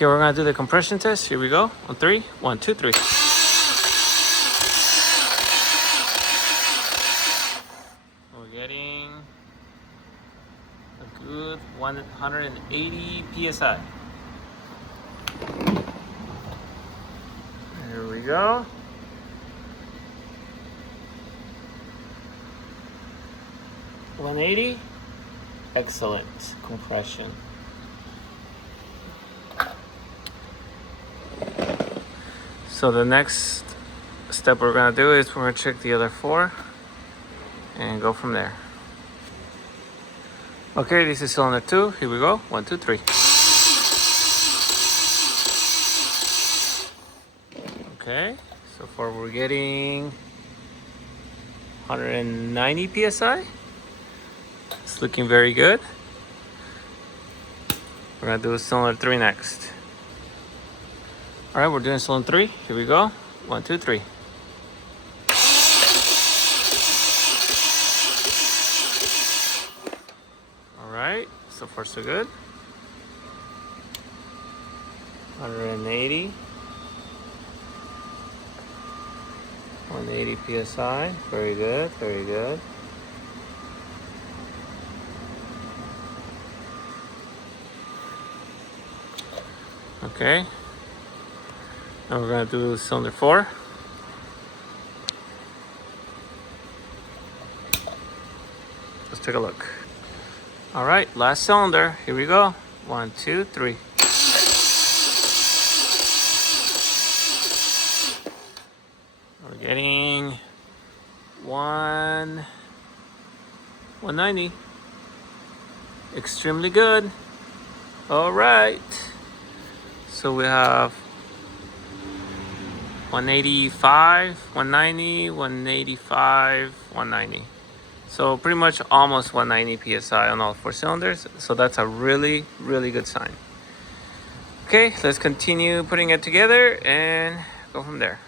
Okay, we're gonna do the compression test. Here we go. On three. 1, 2, 3. We're getting a good 180 psi. Here we go. $180. Excellent compression. So the next step we're gonna do is we're gonna check the other 4 and go from there. Okay, this is cylinder 2. Here we go. 1, 2, 3. Okay, so far we're getting 190 psi. It's looking very good. We're gonna do cylinder 3 next. All right, we're doing cylinder 3. Here we go. 1, 2, 3. All right, so far so good. 180. 180 psi. Very good, very good. Okay. Now we're going to do cylinder 4. Let's take a look. All right, last cylinder. Here we go. 1, 2, 3. We're getting 190. Extremely good. All right. So we have 185, 190, 185, 190. So pretty much almost 190 psi on all 4 cylinders. So that's a really, really good sign. Okay, let's continue putting it together and go from there.